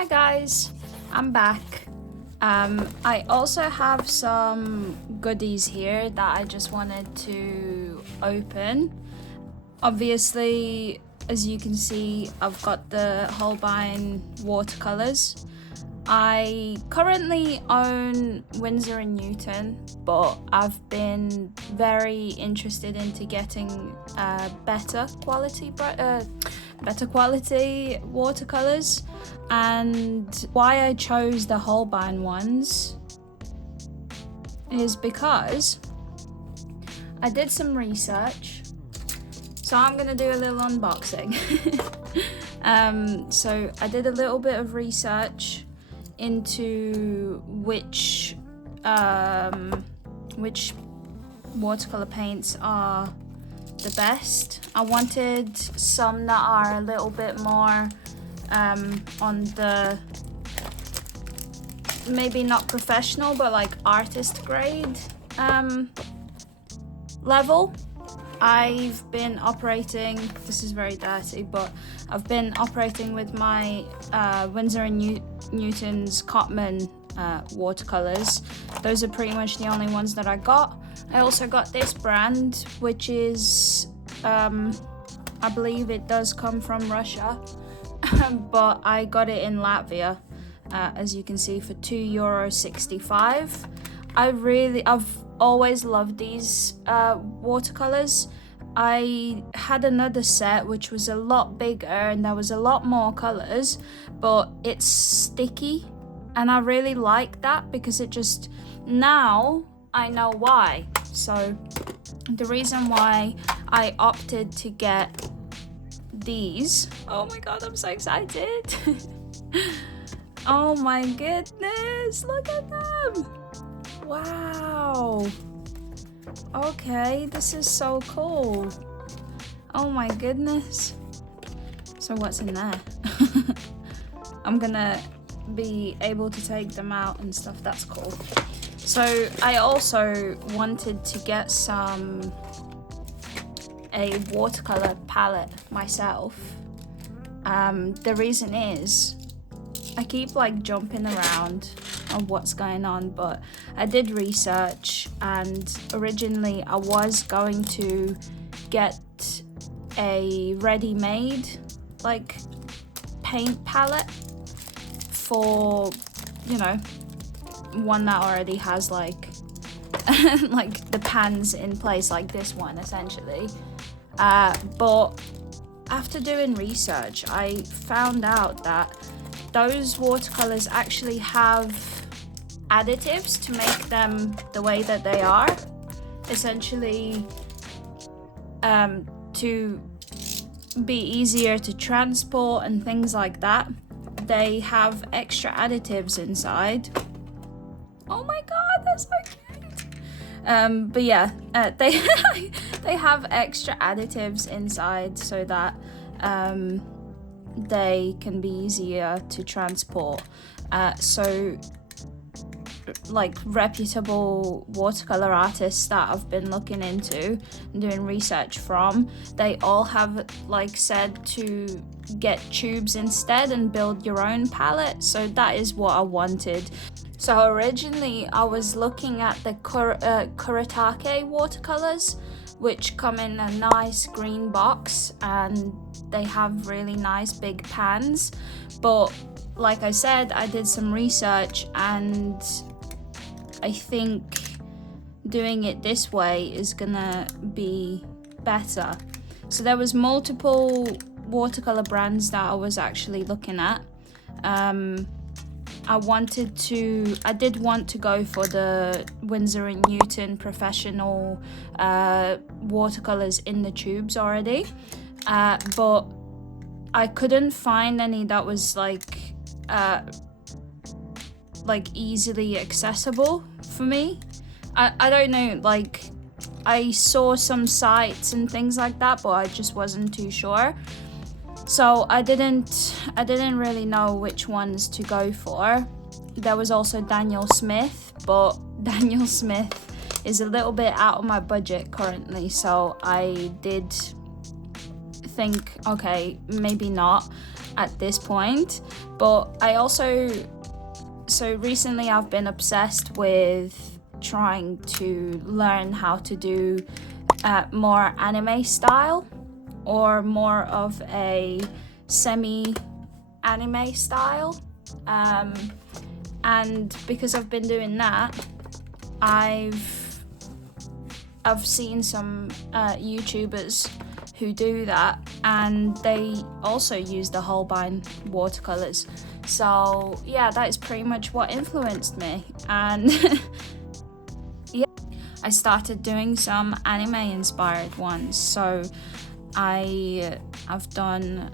Hi guys, I'm back. I also have some goodies here that I just wanted to open. Obviously, as you can see, I've got the Holbein watercolors. I currently own Winsor & Newton, but I've been very interested into getting better quality watercolors, and why I chose the Holbein ones is because I did some research. So I'm gonna do a little unboxing. So I did a little bit of research into which watercolor paints are the best. I wanted some that are a little bit more on the maybe not professional but like artist grade level. I've been operating, this is very dirty, but I've been operating with my Winsor & Newton's Cotman watercolors. Those are pretty much the only ones that I got. I also got this brand, which is, I believe it does come from Russia, but I got it in Latvia, as you can see, for €2.65. I've always loved these watercolors. I had another set which was a lot bigger and there was a lot more colors, but it's sticky, and I really like that because it just, now I know why. So the reason why I opted to get these, oh my god, I'm so excited. Oh my goodness, look at them. Wow. Okay, this is so cool. Oh my goodness. So what's in there? I'm gonna be able to take them out and stuff. That's cool. So I also wanted to get a watercolor palette myself. The reason is I keep like jumping around on what's going on, but I did research, and originally I was going to get a ready-made like paint palette for, you know, one that already has like like the pans in place, like this one essentially, but after doing research I found out that those watercolors actually have additives to make them the way that they are. Essentially, to be easier to transport and things like that, they have extra additives inside. Oh my god, that's so cute. But yeah, they have extra additives inside so that they can be easier to transport. So like reputable watercolor artists that I've been looking into and doing research from, they all have like said to get tubes instead and build your own palette. So that is what I wanted. So originally I was looking at the Kuretake watercolors, which come in a nice green box and they have really nice big pans. But like I said, I did some research and I think doing it this way is gonna be better. So there was multiple watercolor brands that I was actually looking at. I did want to go for the Winsor & Newton professional watercolors in the tubes already, but I couldn't find any that was like easily accessible for me. I don't know, like I saw some sites and things like that, but I just wasn't too sure. So I didn't really know which ones to go for. There was also Daniel Smith, but Daniel Smith is a little bit out of my budget currently, so I did think, okay, maybe not. at this point. But I also, so recently I've been obsessed with trying to learn how to do more anime style, or more of a semi-anime style. And because I've been doing that, I've seen some YouTubers who do that, and they also use the Holbein watercolors. So yeah, that is pretty much what influenced me. And yeah, I started doing some anime inspired ones. So I've done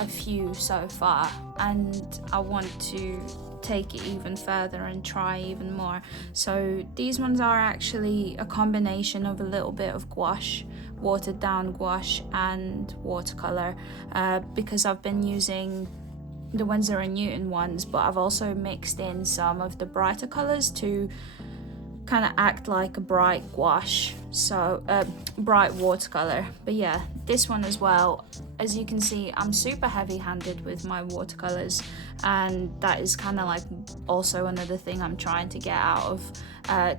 a few so far, and I want to take it even further and try even more. So these ones are actually a combination of a little bit of gouache, watered down gouache, and watercolor, because I've been using the Winsor & Newton ones, but I've also mixed in some of the brighter colors to kind of act like a bright gouache, so bright watercolor. But yeah, this one as well, as you can see, I'm super heavy-handed with my watercolors, and that is kind of like also another thing I'm trying to get out of,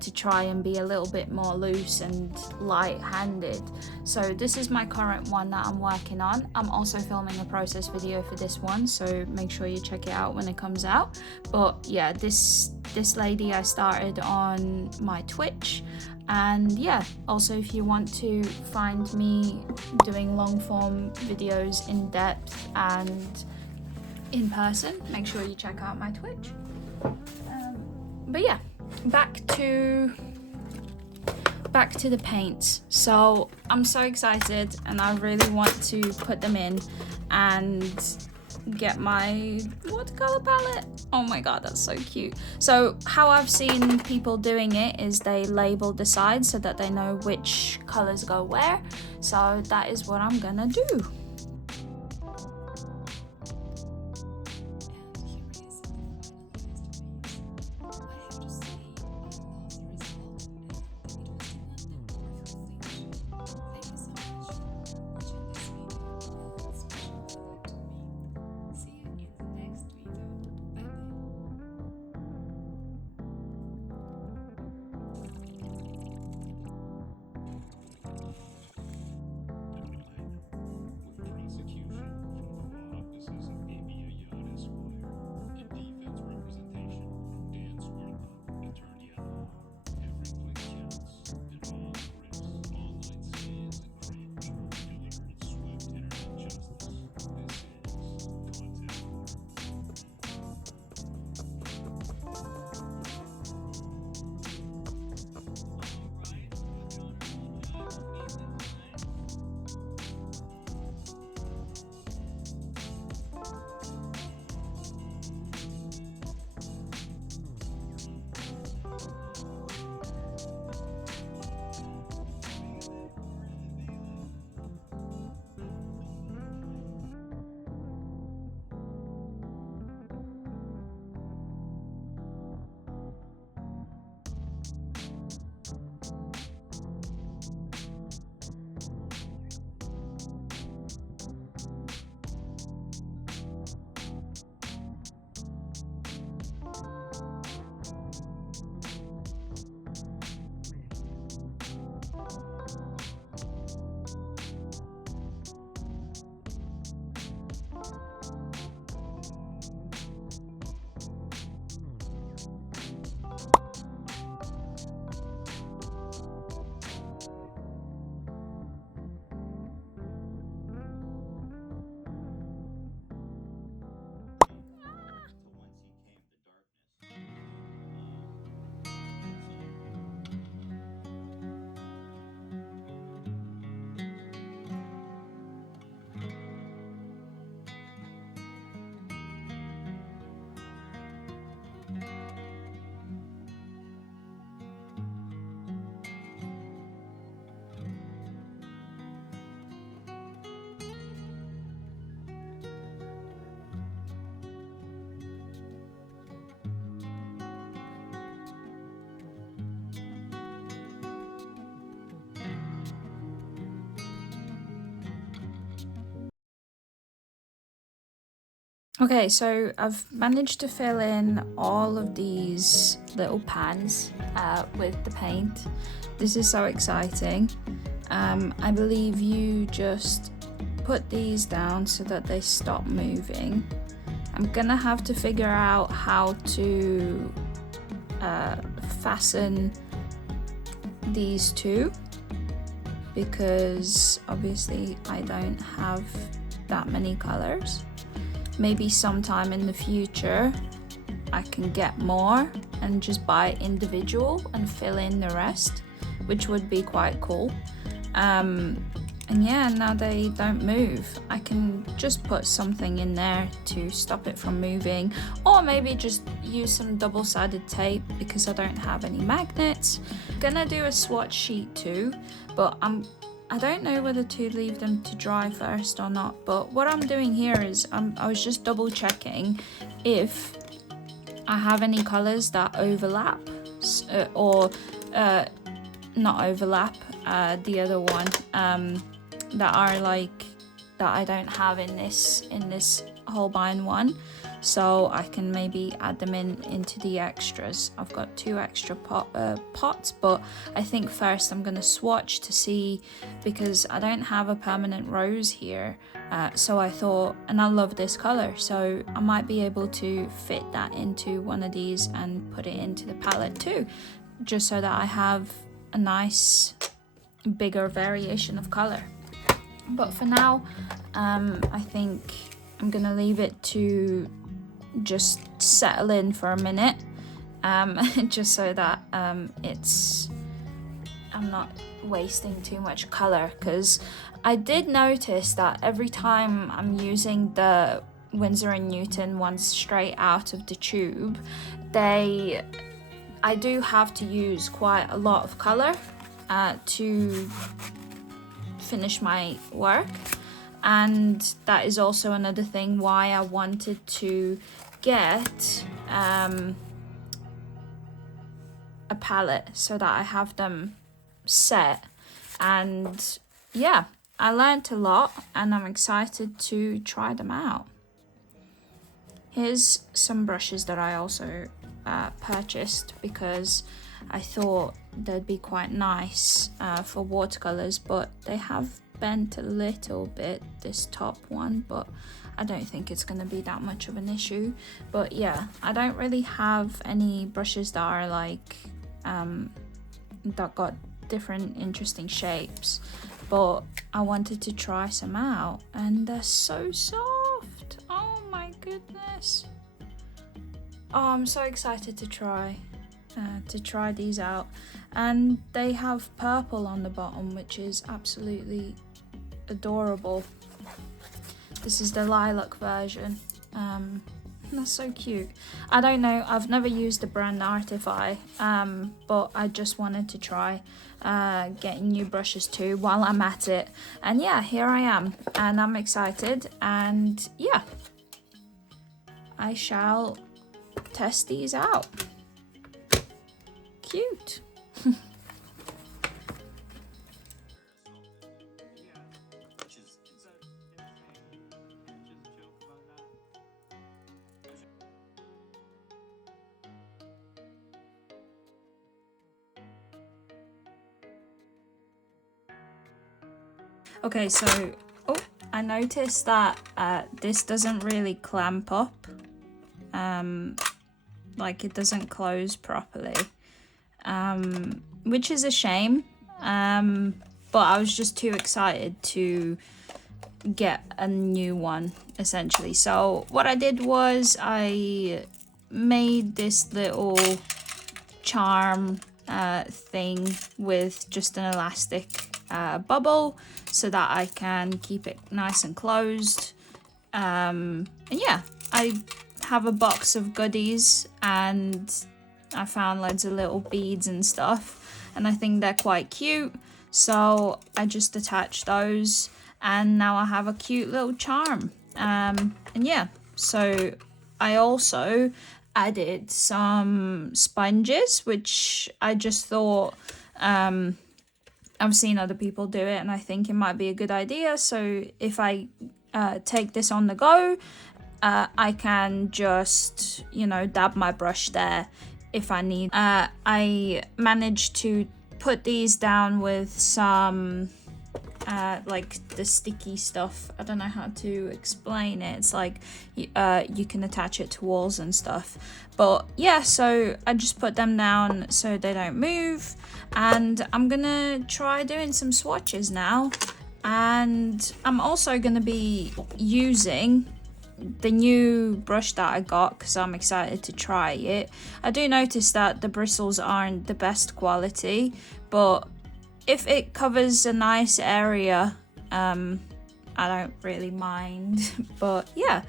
to try and be a little bit more loose and light-handed. So this is my current one that I'm working on. I'm also filming a process video for this one, so make sure you check it out when it comes out. But yeah, this lady I started on my Twitch. And yeah, also if you want to find me doing long form videos in depth and in person, make sure you check out my Twitch. But yeah, back to the paints. So I'm so excited, and I really want to put them in and get my watercolor palette. Oh my god, that's so cute. So how I've seen people doing it is they label the sides so that they know which colors go where. So that is what I'm gonna do. Okay, so I've managed to fill in all of these little pans with the paint. This is so exciting. I believe you just put these down so that they stop moving. I'm gonna have to figure out how to fasten these two, because obviously I don't have that many colors. Maybe sometime in the future I can get more and just buy individual and fill in the rest, which would be quite cool. And yeah, now they don't move. I can just put something in there to stop it from moving, or maybe just use some double-sided tape because I don't have any magnets. I'm gonna do a swatch sheet too, but I don't know whether to leave them to dry first or not. But what I'm doing here is I was just double checking if I have any colors that overlap or not overlap, the other one, that are like that I don't have in this Holbein one, so I can maybe add them into the extras. I've got 2 extra pots, but I think first I'm gonna swatch to see, because I don't have a permanent rose here, so I thought, and I love this color, so I might be able to fit that into one of these and put it into the palette too, just so that I have a nice bigger variation of color. But for now, I think I'm gonna leave it to just settle in for a minute, just so that I'm not wasting too much color, because I did notice that every time I'm using the Winsor & Newton ones straight out of the tube, I do have to use quite a lot of color to finish my work, and that is also another thing why I wanted to get a palette, so that I have them set. And yeah, I learned a lot and I'm excited to try them out. Here's some brushes that I also purchased because I thought they'd be quite nice for watercolors, but they have bent a little bit, this top one, but I don't think it's going to be that much of an issue. But yeah, I don't really have any brushes that are like that got different interesting shapes, but I wanted to try some out, and they're so soft. Oh my goodness. Oh, I'm so excited to try these out. And they have purple on the bottom, which is absolutely adorable. This is the lilac version. That's so cute. I don't know, I've never used the brand Artify, but I just wanted to try getting new brushes too while I'm at it. And yeah, here I am, and I'm excited, and yeah, I shall test these out. Cute. Okay, so I noticed that this doesn't really clamp up, like it doesn't close properly, which is a shame, but I was just too excited to get a new one essentially. So what I did was I made this little charm thing with just an elastic bubble so that I can keep it nice and closed, and yeah, I have a box of goodies and I found loads of little beads and stuff, and I think they're quite cute, so I just attached those, and now I have a cute little charm. And yeah, so I also added some sponges, which I just thought, I've seen other people do it and I think it might be a good idea. So if I take this on the go, I can just, you know, dab my brush there if I need. I managed to put these down with some like the sticky stuff. I don't know how to explain it. It's like you can attach it to walls and stuff. But yeah, so I just put them down so they don't move. And I'm gonna try doing some swatches now. And I'm also gonna be using the new brush that I got because I'm excited to try it. I do notice that the bristles aren't the best quality, but if it covers a nice area, I don't really mind. But yeah,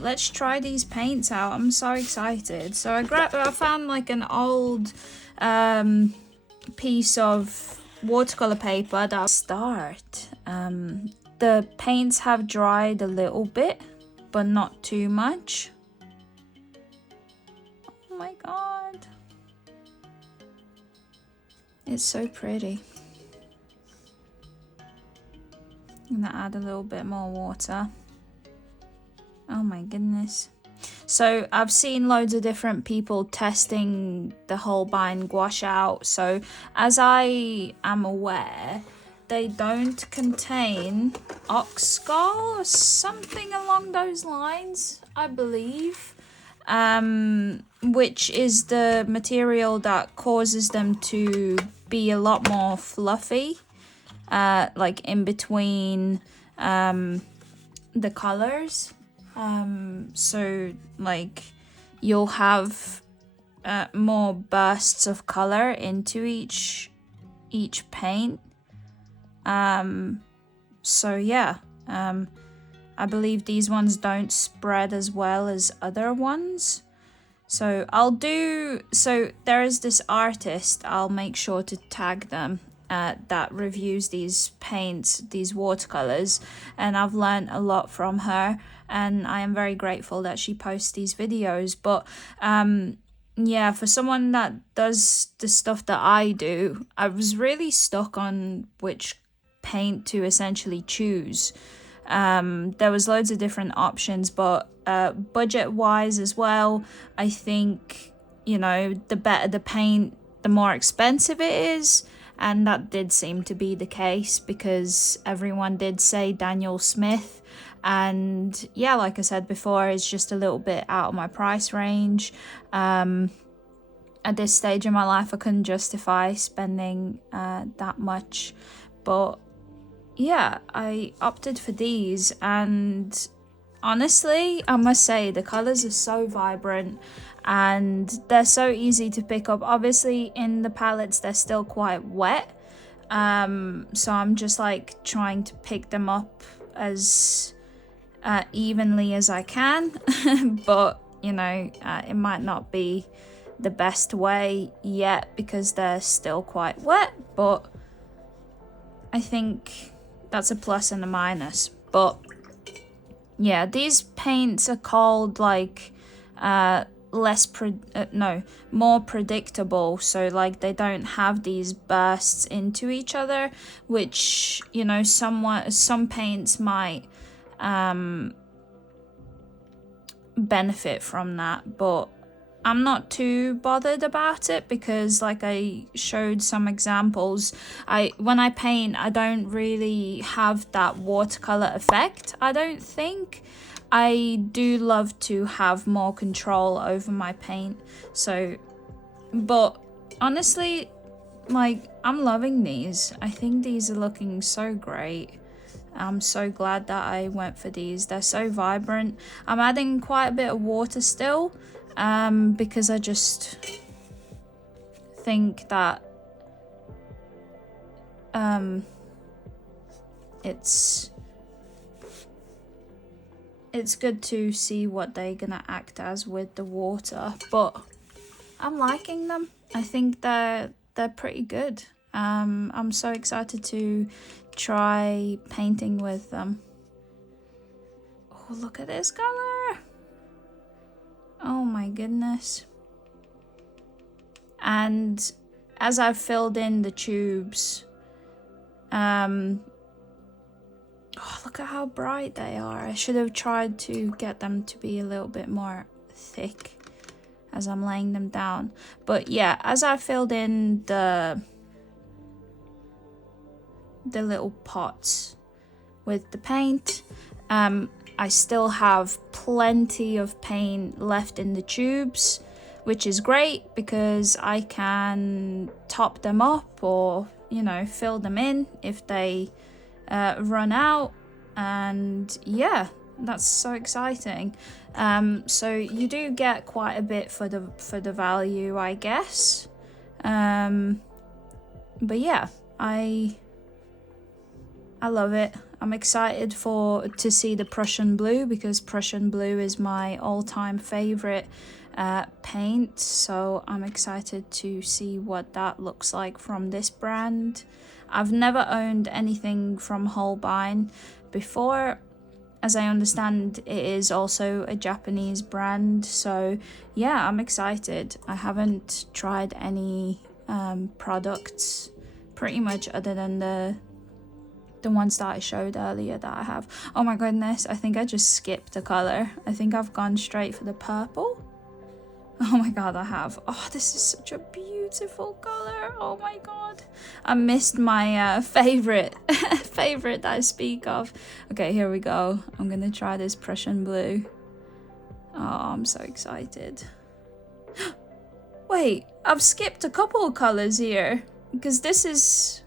let's try these paints out. I'm so excited. So I found like an old piece of watercolor paper that I'll start. The paints have dried a little bit, but not too much. Oh my god. It's so pretty. I'm gonna add a little bit more water. Oh my goodness. So I've seen loads of different people testing the Holbein gouache out. So as I am aware, they don't contain oxgall or something along those lines, I believe. Which is the material that causes them to be a lot more fluffy, like in between the colors. So like you'll have more bursts of color into each paint. So yeah, I believe these ones don't spread as well as other ones. So there is this artist, I'll make sure to tag them, that reviews these paints, these watercolors, and I've learned a lot from her, and I am very grateful that she posts these videos. But yeah, for someone that does the stuff that I do, I was really stuck on which paint to essentially choose. There was loads of different options, but budget wise as well, I think, you know, the better the paint, the more expensive it is. And that did seem to be the case because everyone did say Daniel Smith. And yeah, like I said before, it's just a little bit out of my price range. At this stage in my life, I couldn't justify spending that much. But yeah, I opted for these, and honestly, I must say the colors are so vibrant and they're so easy to pick up. Obviously in the palettes they're still quite wet, so I'm just like trying to pick them up as evenly as I can. But you know, it might not be the best way yet because they're still quite wet, but I think that's a plus and a minus. But yeah, these paints are called like more predictable, so like they don't have these bursts into each other, which, you know, some paints might benefit from that, but I'm not too bothered about it because, like I showed some examples, when I paint, I don't really have that watercolor effect, I don't think. I do love to have more control over my paint. So, but honestly, like, I'm loving these. I think these are looking so great. I'm so glad that I went for these. They're so vibrant. I'm adding quite a bit of water still, because I just think that it's good to see what they're gonna act as with the water, but I'm liking them. I think they're pretty good. I'm so excited to try painting with them. Oh, look at this color. Oh my goodness. And as I've filled in the tubes, oh, look at how bright they are. I should have tried to get them to be a little bit more thick as I'm laying them down. But yeah, as I filled in the little pots with the paint, I still have plenty of paint left in the tubes, which is great because I can top them up or, you know, fill them in if they run out. And yeah, that's so exciting. So you do get quite a bit for the value, I guess. But yeah, I love it. I'm excited to see the Prussian blue because Prussian blue is my all-time favorite paint. So I'm excited to see what that looks like from this brand. I've never owned anything from Holbein before. As I understand, it is also a Japanese brand. So yeah, I'm excited. I haven't tried any products pretty much other than the ones that I showed earlier that I have. Oh my goodness, I think I just skipped a color. I think I've gone straight for the purple. Oh my god, I have. Oh, this is such a beautiful color. Oh my god. I missed my favorite that I speak of. Okay, here we go. I'm gonna try this Prussian blue. Oh, I'm so excited. Wait, I've skipped a couple of colors here because this is...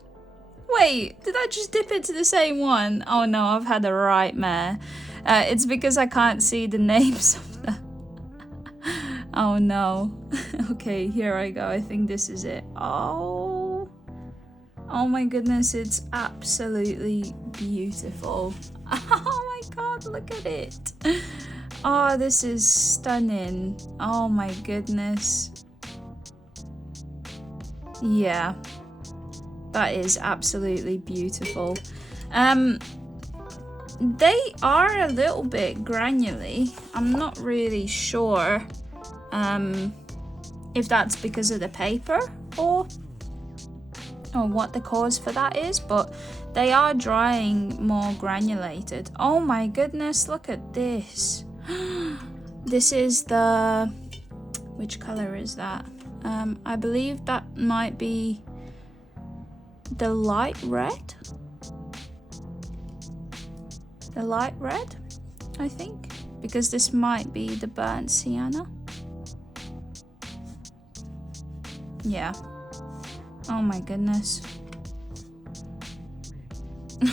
Wait, did I just dip into the same one? Oh no, I've had a nightmare. It's because I can't see the names of them. Oh no. Okay, here I go. I think this is it. Oh my goodness, it's absolutely beautiful. Oh my god, look at it. Oh, this is stunning. Oh my goodness. Yeah. That is absolutely beautiful. They are a little bit granular. I'm not really sure if that's because of the paper or what the cause for that is, but they are drying more granulated. Oh my goodness, look at this. This is the... Which color is that? I believe that might be the light red. The light red, I think, because this might be the burnt sienna. Yeah. Oh my goodness.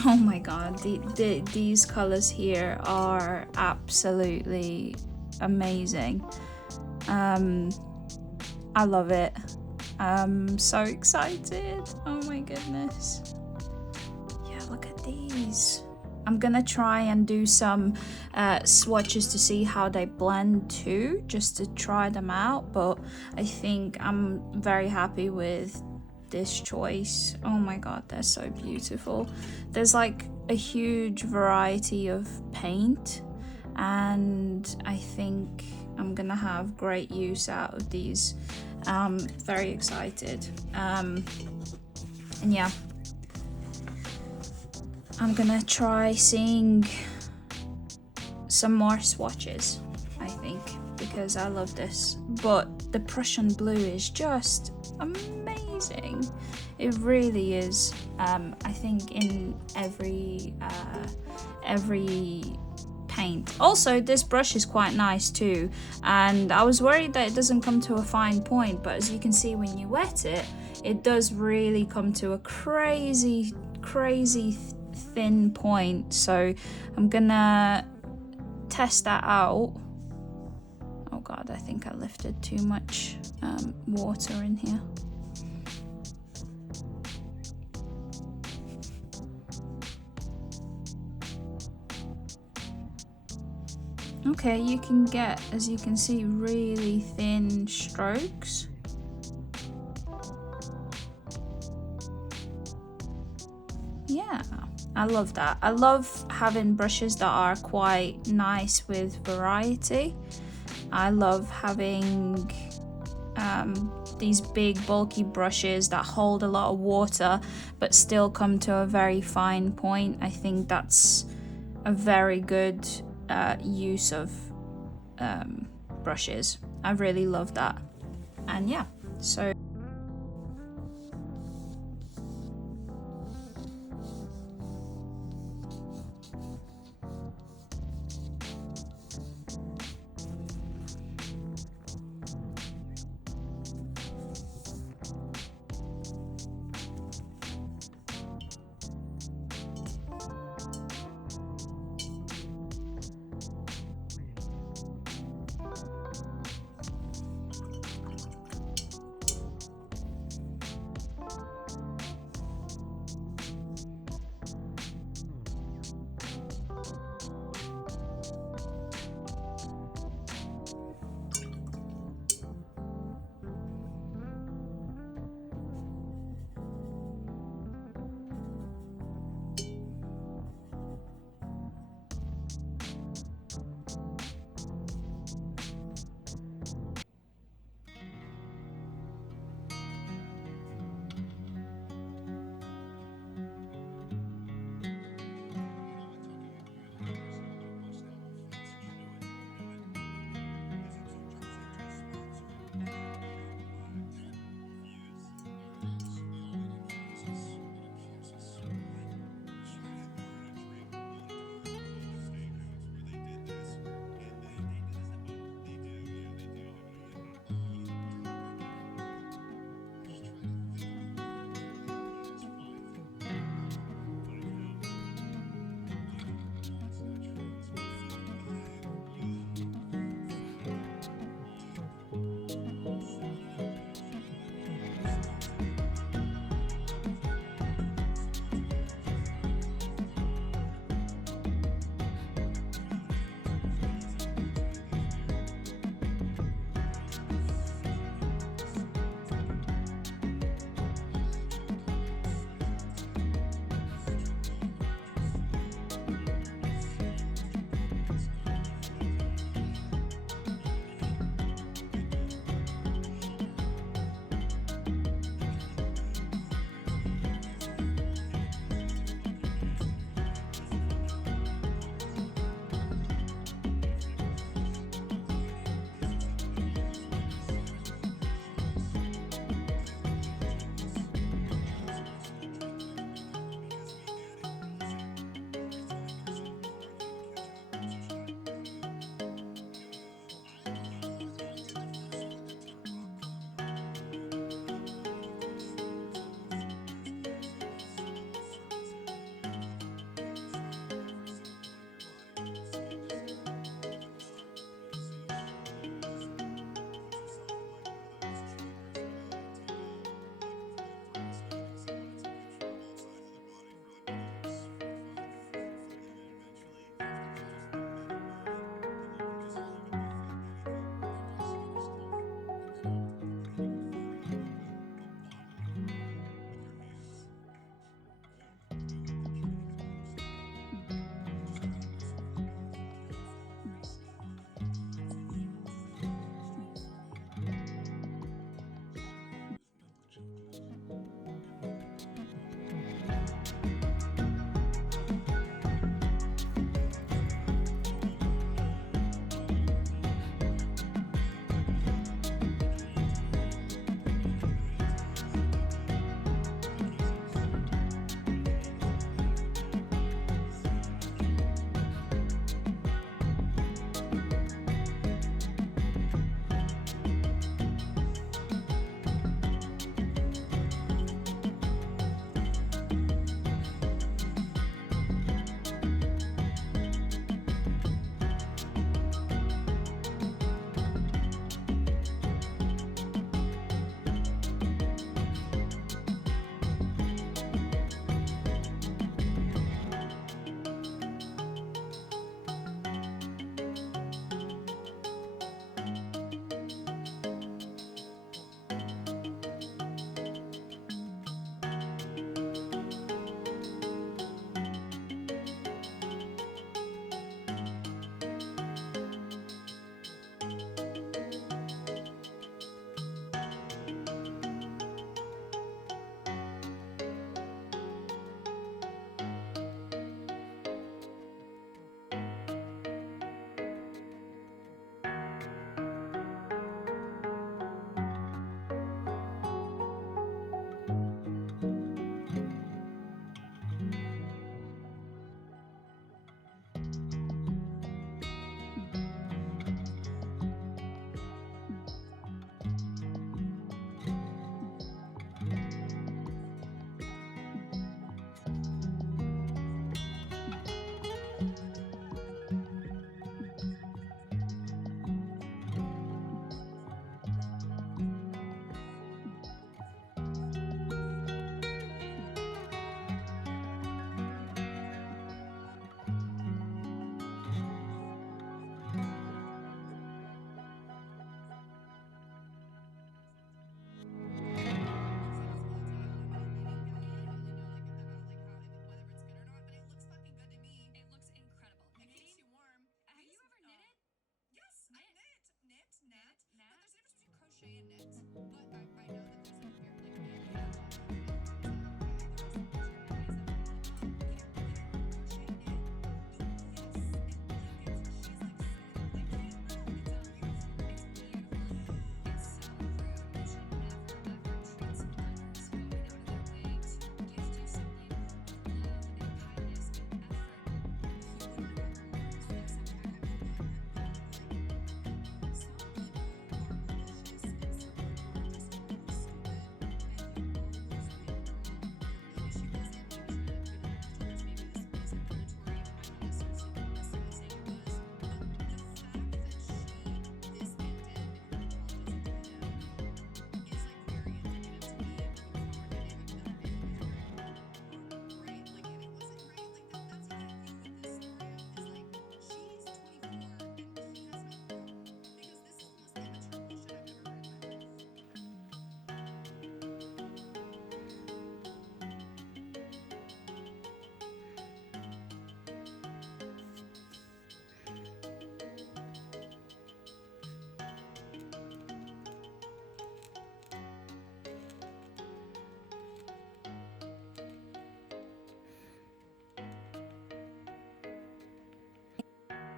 Oh my god, these colors here are absolutely amazing. I love it. I'm so excited. Oh my goodness. Yeah, look at these. I'm gonna try and do some swatches to see how they blend too, just to try them out, but I think I'm very happy with this choice. Oh my god, they're so beautiful. There's like a huge variety of paint, and I think I'm gonna have great use out of these. Very excited. And yeah, I'm gonna try seeing some more swatches, I think, because I love this. But the Prussian blue is just amazing. It really is. I think in every paint. Also, this brush is quite nice too, and I was worried that it doesn't come to a fine point, but as you can see when you wet it, it does really come to a crazy thin point. So I'm gonna test that out. Oh god, I think I lifted too much water in here. Okay, you can get, as you can see, really thin strokes. Yeah, I love that. I love having brushes that are quite nice with variety. I love having these big bulky brushes that hold a lot of water but still come to a very fine point. I think that's a very good use of brushes. I really love that. And yeah, so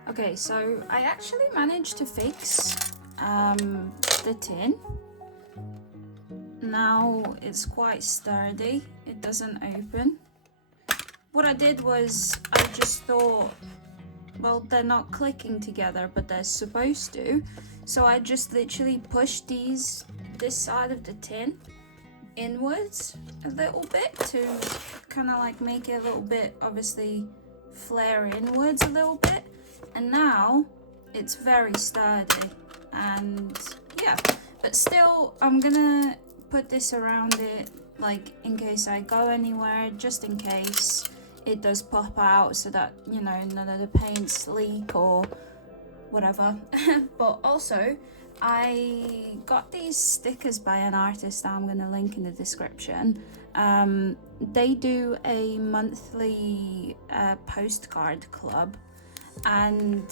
Okay, so I actually managed to fix the tin. Now it's quite sturdy, it doesn't open. What I did was I just thought, well, they're not clicking together, but they're supposed to. So I just literally pushed this side of the tin inwards a little bit to kind of like make it a little bit, obviously flare inwards a little bit. And now it's very sturdy, and yeah, but still I'm gonna put this around it, like in case I go anywhere, just in case it does pop out, so that, you know, none of the paints leak or whatever. But also I got these stickers by an artist that I'm gonna link in the description. They do a monthly postcard club and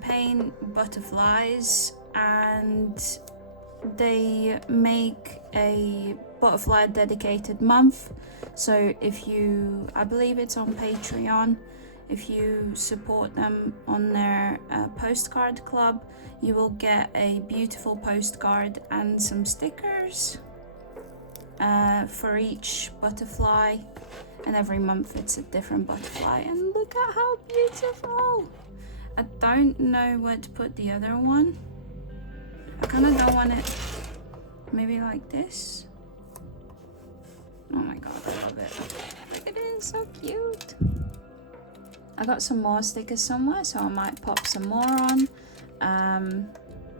paint butterflies, and they make a butterfly dedicated month. So if you, I believe it's on Patreon, if you support them on their postcard club, you will get a beautiful postcard and some stickers for each butterfly, and every month it's a different butterfly. And look at how beautiful! I don't know where to put the other one. I kind of don't want it maybe like this. Oh my god, I love it. Look at it, so cute. I got some more stickers somewhere, so I might pop some more on.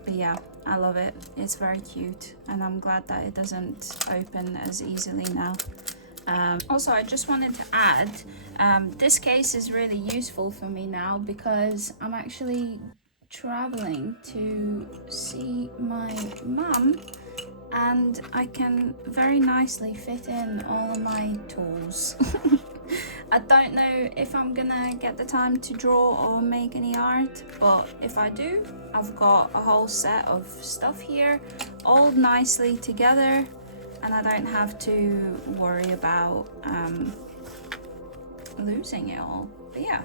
But yeah, I love it. It's very cute, and I'm glad that it doesn't open as easily now. Also, I just wanted to add, this case is really useful for me now because I'm actually traveling to see my mum, and I can very nicely fit in all of my tools. I don't know if I'm gonna get the time to draw or make any art, but if I do, I've got a whole set of stuff here, all nicely together, and I don't have to worry about losing it all. But yeah,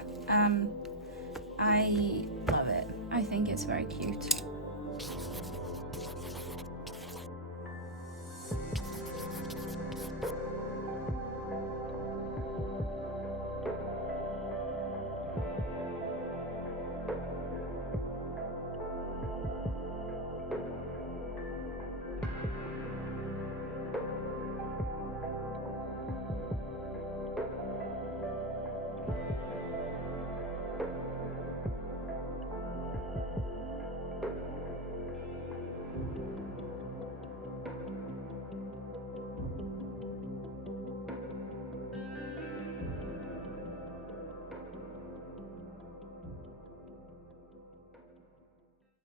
I love it. I think it's very cute.